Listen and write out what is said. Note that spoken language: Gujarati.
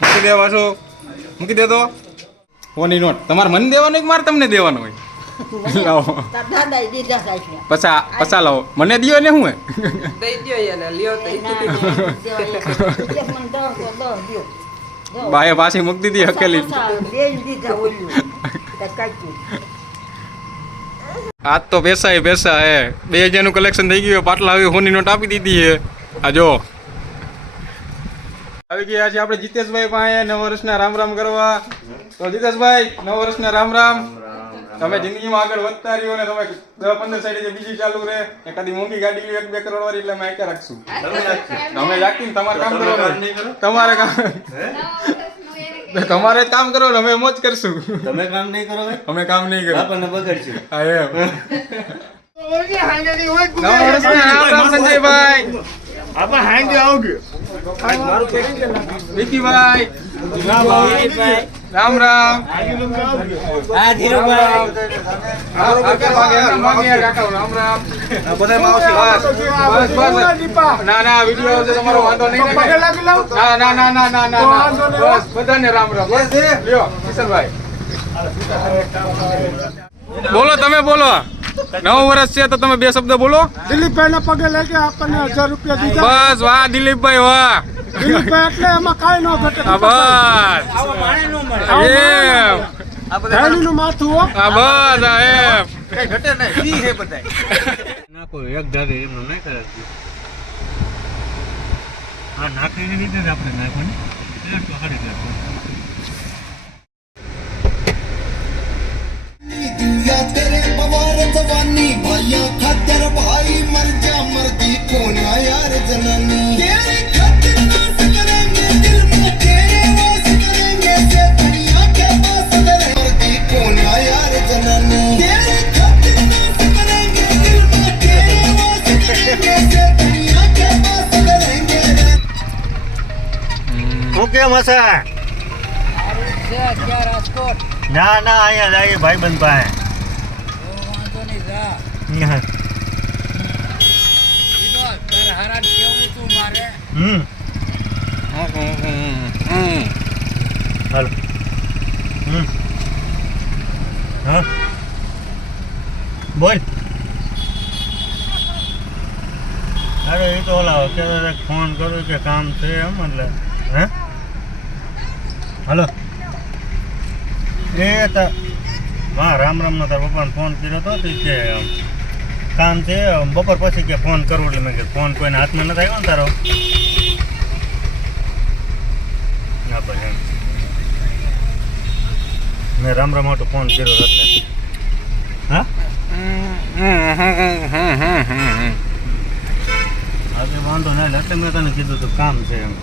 મૂકી દેવા પાછો મૂકી દેતો? ઓની નોટ. તમારે મને દેવાનું કે મારે તમને દેવાનું હોય? લાવો. પછા પચા લાવો. મને દિયો ને હું? હે દઈ દ્યો એને લ્યો તો. ના, દેવા એક મને દસ તો દસ દ્યો. દસ. બાએ પાછી મૂકી દીધી હકેલી. આજ તો પૈસા એ પૈસા હે બે હજારનું કલેક્શન થઈ ગયું પાટલા આવી હોની નોટ આપી દીધી હે આ જો. આવી ગયા છે આપણે જીતેશભાઈ પાસે નવ વર્ષના રામ રામ કરવા. તો જીતેશભાઈ નવ વર્ષના રામ રામ. તમે જિંદગીમાં આગળ વધતા રહ્યો ને તમે દસ પંદર સાઈડ જે બીજી ચાલુ રહે ને કદી મોંઘી ગાડી એક બે કરોડ વાળી એટલે અમે આઈકા રાખશું. તમે રાખીને તમારે કામ કરવાનું. તમારે કામ તમારે જ કામ કરો ને અમે મોજ કરશું. તમે કામ નહીં કરો અમે કામ નહીં કરો આપણને બગડશું. હા એમ. નવા વર્ષના રામ આવજો વિકીભાઈ. રામ રામ. હા ધીરુભાઈ. રામ રામ. બસ, બસ, બસ. ના ના વીડિયો આવશે તમારો વાંધો નહીં ને કઈ? ના ના ના ના ના ના ના. બસ બધાને રામ રામ. બસ. લ્યો કિશનભાઈ. બોલો તમે બોલો. નવ વર્ષ છે તો તમે બે શબ્દ બોલો. દિલીપભાઈ ના પગે લાગે આપણને હજાર રૂપિયા દીધા. બસ વાહ દિલીપભાઈ વાહ. દિલીપભાઈ એટલે એમાં કાંઈ ન ઘટે. બસ. એમ. ધૈર્યનું માથું હો. આ બસ આ એમ. નાખો એક ધારે એમનું નહીં કરે. હા નાખીને લીધે આપણે નાખો હું કેમ હશે? ના ના, અહીંયા જાય ભાઈબંધ પાસે. વાંધો નહીં જા હા. તારે હારાને કેવું તું મારે હમ. હાલો. હમ. હા. બોલ. અરે એ તો ઓલા ફોન કરું કે કામ છે એમ એટલે. હે? હલો એ તા હા રામ રામનો તાર પપ્પાને ફોન કર્યો હતો કે કામ છે બપોર પછી કે ફોન કરવો એટલે મેં કે ફોન કોઈને હાથમાં નથી આવ્યો ને તારો ના ભાઈ એમ મેં રામ રામ માટે ફોન કર્યો હતો એટલે હા આજે વાંધો નહીં એટલે મેં તને કીધું હતું કામ છે એમ